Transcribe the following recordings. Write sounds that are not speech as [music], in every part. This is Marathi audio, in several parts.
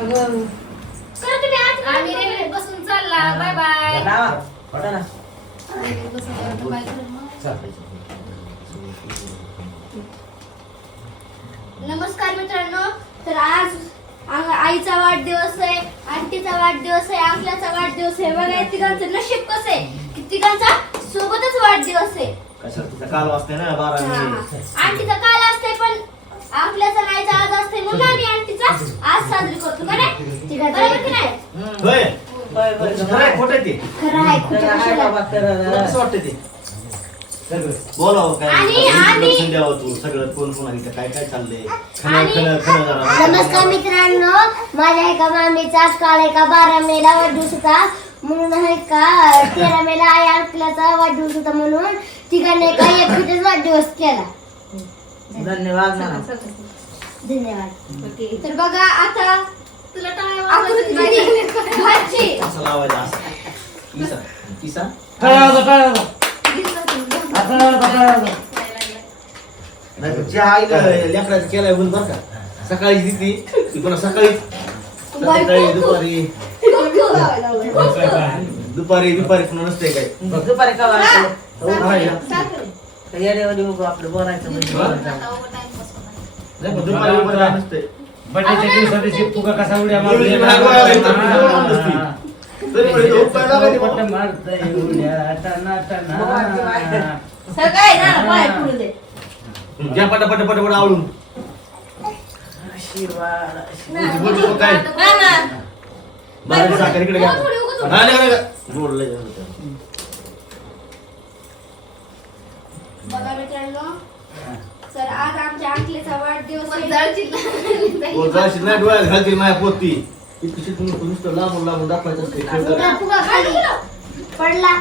अगं. आम्ही रेल्वेत बसून चालला बाय बाय वाटा ना. बसून चालला, बाय कर मग. नमस्कार मित्रांनो. तर आज आ- आईचा वाढदिवस आहे आंटीचा वाढदिवस आहे आपल्याचा वाढदिवस आहे. बघा या तिघांचं नशीब कसं आहे? की तिघांचा सोबतच वाढदिवस आहे. काल वाजते ना बारा हा. मी आंटीचा काल असते पण आपल्याचा नाहीचा आज असते म्हणून आम्ही आंटीचा आज साजरी करतो का नाही? बरोबर की नाही? होय. खरं आहे, खोटं आहे ते. खरं आहे खोटं कशाला? तुला कसं वाटतं ते? बोलावं काय आणि- आणि- introduction द्यावं तू. सगळं कोण कोण आहे इथं, काय काय चाललंय? खरं आणि- खरं खरं जरा. नमस्कार मित्रांनो. माझ्या एका मामीचा काल एका बारा मेला वाढदिवस होता म्हणून आहे का तेरा मेला आई आपल्याचा वाढदिवस होता म्हणून. तिघांनी एका एकटीच वाढदिवस केला. धन्यवाद धन्यवाद तर बघा आता तुला टाळ्या आकृती वाजवायच्या नाही. दिली. भाजी. असं लावायचं असं किसा किसा टाळ्या टाळ्या नाही पण चहा आईला लेकराचं केलाय म्हणून बरं का सकाळी दिली ती पण सकाळी संध्याकाळी दुपारी दुपारी दुपारी पुन्हा नसते काय दुपारी का वाजता? नाही साखर. येडेवाडी उभं आपलं बोलायचं म्हणजे बोलायचं. बड्डेच्या का कसा उड्या घ्या पटा पटा पटा पटा आवडून काय? ना ना बाहेर साखर इकडे घ्या. थोडी उगाच नाही, नाही, नाही. गोड लय झालं होतं. बघा मित्रांनो तर आज आमच्या अंकलेचा वाढदिवस पण आहे. जळशील ना. गोड जायची नाही डोळ्यात घालतील माझ्या पोती. इतकी शिकून नुसतं लांबून लांबून दाखवायचं असते खेळ फुगा करायचा. फुगा खाली. पडला.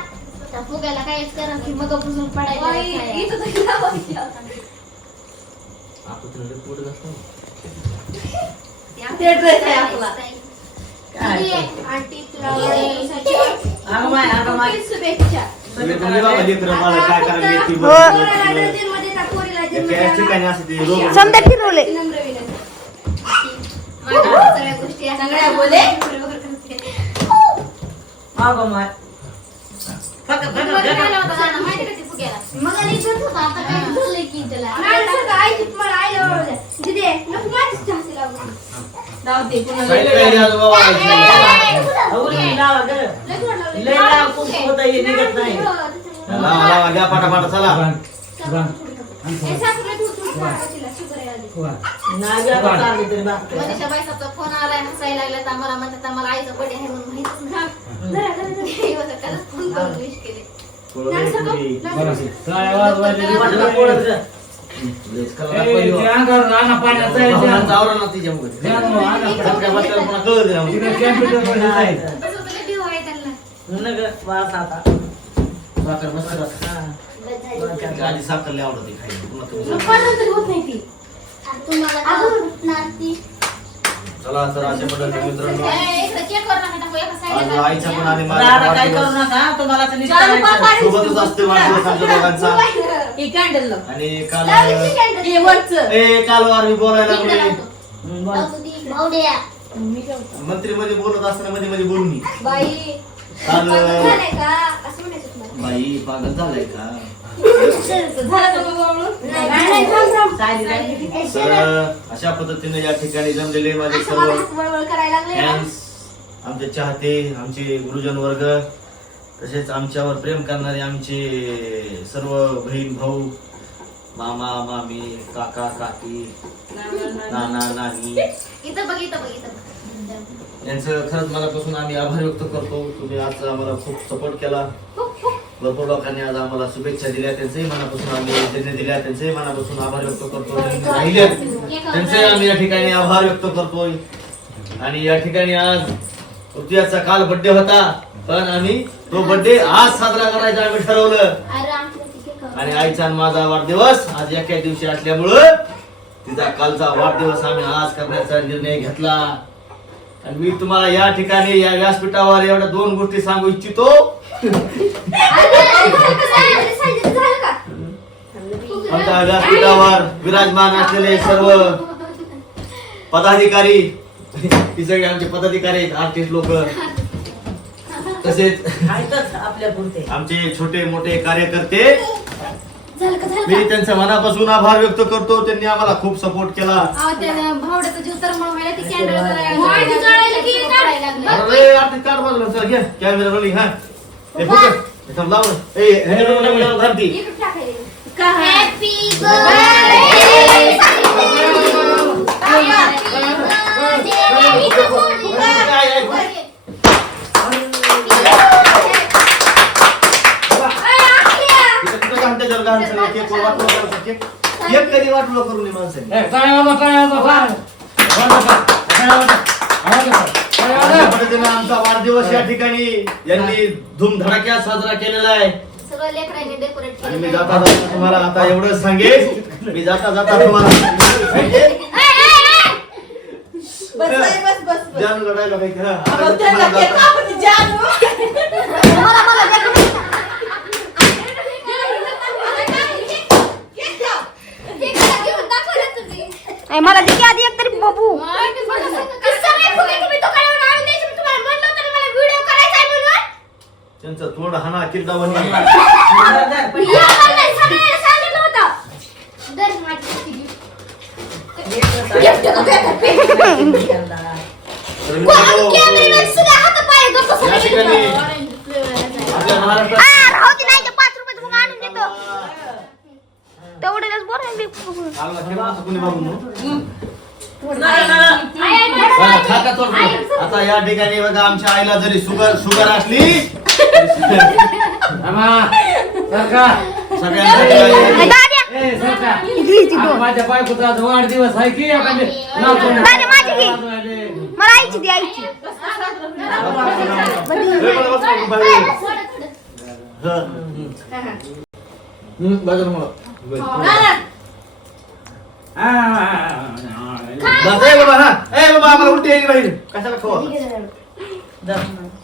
त्या फुग्याला काहीच करा की मग पुसून पडायला बाई, काय. इथं तरी लावायची आता. आपण तुला पोट शुभेच्छा. त्या ठिकाणी. असं ते रोग समजा फिरवले नम्र सगळ्या गोष्टी. सगळ्या बोले? अगं माय? मग इथंच होता, आता काय झालंय की त्याला? पुन्हा लावा गं. लय लाव हे निघत नाही. लावा लावा चला तू- आता फोन आलाय हसायला लागला तर आम्हाला म्हणतात आम्हाला आईचा बर्थडे आहे म्हणून फोन करून विश केले ना कॅम्प्युटर आधी साखर लय आवडते खायला. तुम्हाला चला तर अशा पद्धतीने मित्रांनो. आज आईचा पण आणि दादा माझा काय करू वाढदिवस. नका तुम्हाला तर नीट चालू करायचं. पापारी. सोबतच असते वाढदिवस आमच्या दोघांचा. हे कॅन्डल लाव. आणि काल लावली की candle? हे वरचं. ए काल बोलायला मंत्री मध्ये बोलत असताना मध्ये मध्ये बोलून काल बाई पागल झालाय का? अशा पद्धतीने या ठिकाणी जमलेले माझे सर्व. फॅन्स आमचे चाहते आमचे गुरुजन वर्ग तसेच आमच्यावर प्रेम करणारे आमचे सर्व बहीण भाऊ मामा मामी काका काकी नाना नानी. यांचं खरंच मनापासून आम्ही आभार व्यक्त करतो. तुम्ही आज आम्हाला खूप सपोर्ट केला. भरपूर लोकांनी आज आम्हाला शुभेच्छा दिल्या. त्यांचेही मनापासून आम्ही दिल्या. त्यांचेही मनापासून आभार व्यक्त करतो. राहिलेत. त्यांचे आम्ही या ठिकाणी आभार व्यक्त करतोय. आणि या ठिकाणी आज तृतीयाचा काल बर्थडे होता पण आम्ही तो बर्थडे आज साजरा करायचा आम्ही ठरवलं? आणि आईचा माझा वाढदिवस आज एका दिवशी असल्यामुळं तिचा कालचा वाढदिवस आम्ही आज करण्याचा निर्णय घेतला. आणि मी तुम्हाला या ठिकाणी या व्यासपीठावर एवढ्या दोन गोष्टी सांगू इच्छितो. आमच्या व्यासपीठावर विराजमान असलेले सर्व पदाधिकारी सगळे आमचे पदाधिकारी आहेत आर्टिस्ट लोक. तसेच आहेतच आपल्या पुरते. आमचे छोटे मोठे कार्यकर्ते. झालं का झालं मी त्यांच्या मनापासून आभार व्यक्त करतो. त्यांनी आम्हाला खूप सपोर्ट केला. अहो, त्या भावड्याचा जीव तर म्हणून व्हायला ती कॅन्डल माहिती जळायला की काय? अरे आर्टिस्ट बाजूला घ्या. कॅमेरा रोलिंग हा. हे बघ हे थांब लाव ना. ए हे रोलिंग लाव, घाल ती. इकडे टाकायला. हॅपी बर्थडे पद्धतीनं आमचा वाढदिवस या ठिकाणी यांनी धूमधडाक्यात साजरा केलेला आहे. सगळं लेकरांनी डेकोरेट आणि मी केलं जाता जाता तुम्हाला आता एवढं सांगेन. मी जाता जाता तुम्हाला सांगेन. बस बाई, बस बस बस. जानू लढायला पाहिजे हा. आता अहो, त्यांना तुम्हाला केक जाता- कापून जानू मला देखील आधी एक तरी बबू सगळे फुगे तुम्ही दुकानावरून आणून द्यायचे मी तुम्हाला म्हणलं होतं ना मला व्हिडिओ करायचा आहे म्हणून त्यांचं तोंड हाना किल्लावणी या मला सगळ्यांना सांगितलं होतं. दर माझी ती तर मित्रांनो, कॅमेरामॅन सुद्धा हातापाय गप्प या सगळे ठिकाणी ऑरेंज फ्लेवर आपल्या महाराष्ट्रात. राहू दे नाही ते पाच मग आणून देतो. आला कोणी. हा. आता या ठिकाणी बघा आमच्या आईला जरी शुगर शुगर असली माझ्या बायकोचा आज वाढदिवस आहे की आपण दादा, माझी घे. मला आईची दे आईची. हे. हा.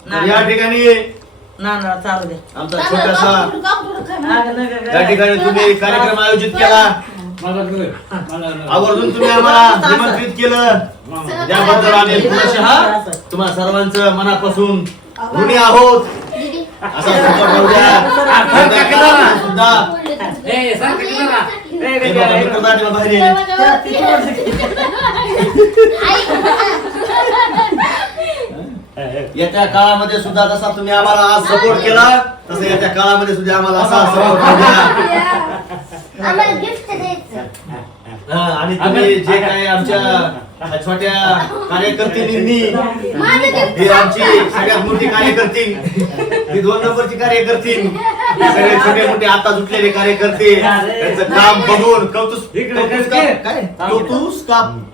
हा या ठिकाणी ना ना चालू दे. आमचा छोटासा या. ठिकाणी तुम्ही कार्यक्रम आयोजित केला. आवर्जून तुम्ही आम्हाला निमंत्रित केलं. त्याबद्दल आम्ही पुनशः तुम्हा सर्वांचं मनापासून ऋणी आहोत. असा राहू द्या. सुद्धा. हे बाबा, बाहेर. [laughs] येत्या काळामध्ये सुद्धा जसा तुम्ही आम्हाला आज सपोर्ट केला तसं येत्या काळामध्ये सुद्धा आम्हाला असा सपोर्ट द्या. आम्हाला गिफ्ट द्यायचं. हा, आणि तुम्ही जे काही आमच्या छोट्या कार्यकर्त्यांनी ही आमची सगळ्यात मोठी कार्यकर्ती. ही दोन नंबरची कार्यकर्ती. सगळे छोटे मोठे आता जुटलेले कार्यकर्ते. त्यांचं काम बघून कौतुक इकडे कौतुक काय? काय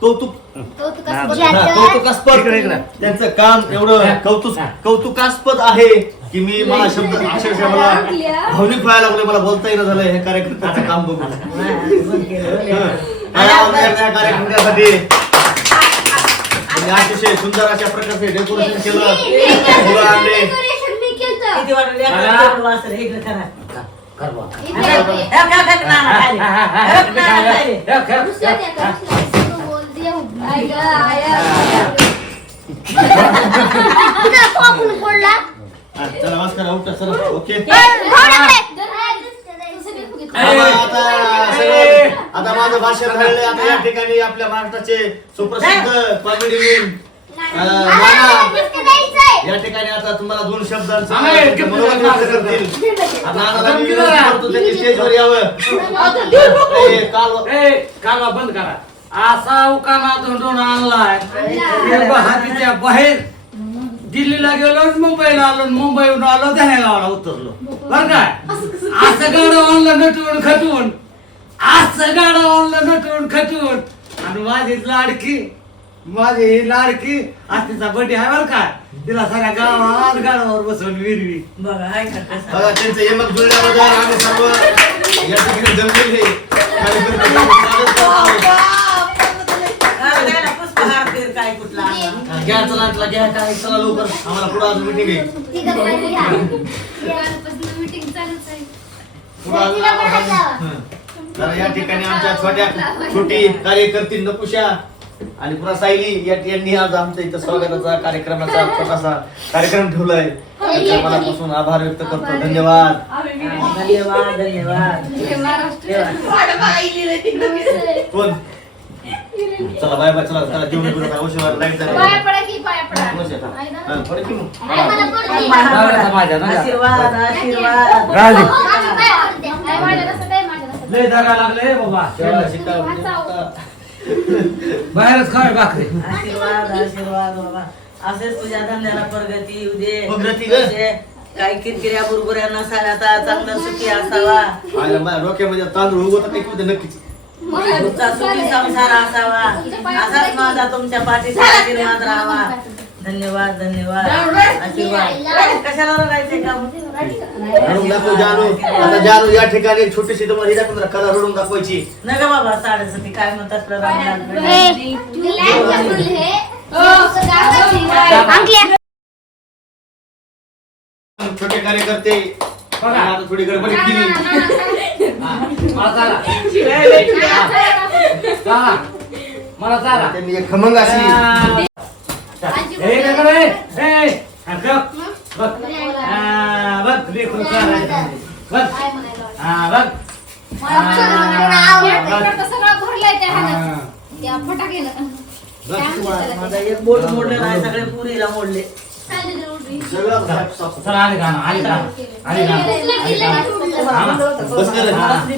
कौतुक कौतुकास्पद त्यांचं काम एवढं कौतुक कौतुकास्पद आहे की मी मला शब्द अक्षरशः मला भावनिक व्हायला लागले मला बोलता येणं झालं हे कार्यकर्त्याचं काम बघून त्यांनी अतिशय सुंदर अशा प्रकारचे डेकोरेशन केलं फुलं आणले डेकोरेशन पडला चला नमस्कार उठा सर ओके आता माझं भाषण घडलंय आता या ठिकाणी आपल्या महाराष्ट्राचे सुप्रसिद्ध कॉमेडी या ठिकाणी आता तुम्हाला दोन शब्द स्टेजवर यावं काल कालवा बंद करा असा उकाना धुंडून आणलाय. हे हातीच्या बाहेर दिल्लीला गेलो मुंबईला आलो मुंबईहून आलो धनेगावला उतरलो. बर काय असं गाडं आणलं नटवून खटवून असं गाडं आणलं नटवून खटवून आणि माझी लाडकी माझी ही लाडकी आज तिचा बर्थडे आहे बर का? तिला सगळ्या गावात गाडावर बसवून विरवी. बघा, त्यांचं यमक जुळल्याबद्दल आम्ही सर्व. या ठिकाणी जमलेले. काय कुठला आणला. हा, घ्या चला चला घ्या काय चला लवकर. आम्हाला पुढे अजून मिटिंग [laughs] आहे. पुढं हं. तर या ठिकाणी आमच्या छोट्या छोटी कार्यकर्ती नकुशा आणि पुन्हा सायली या- यांनी आज आमच्या इथं स्वागताचा कार्यक्रमाचा छोटासा कार्यक्रम ठेवलाय. मनापासून आभार व्यक्त करतो. धन्यवाद. धन्यवाद धन्यवाद. कोण? चला बाय बाय चला चला जेवण करू औषध लाइट पाया पडा की पाया पडा. पडे की मग. आई मला पडते. नवऱ्याचा माझ्या ना आशीर्वाद आशीर्वाद. राजी. माझं काय आवडते? आई माझ्या नसतं, काय माझ्या नसतं. लय जागा लागले बाबा. जेवायला शिका बाहेरच खावे भाकरी. आशीर्वाद आशीर्वाद बाबा. असेच तुझ्या धंद्याला प्रगती येऊ दे प्रगती ग? असे काही किरकिऱ्या बुरबुऱ्या नसाव्याता चांगलं सुखी असावा. माझ्या डोक्यामध्ये तांदूळ उगवत काही होते नक्कीच. तुमचा सुखी संसार असावा. असाच माझा तुमच्या पाठीचा आशीर्वाद राहावा. धन्यवाद धन्यवाद. आशीर्वाद. कशाला रडायचे का? रडून दाखव जानू आता जानू या ठिकाणी एक छोटीशी तुम्हाला ही दाखवून जरा कला रडून दाखवायची. न ग बाबा साडेसाठी काय म्हणतात प्रधान छोटे कार्यकर्ते. बघा. आता थोडी गडबड केली. मला चाला त्यांनी एक खमंग अशी. हे? हे, हा, बघ. बघ. हा, बघ, लेकरू. बघ. हा, बघ. माझा एक बोट मोडलेला आहे सगळे पुरीला मोडले. चला आली गाणं आली गाणं आली गाणं बस.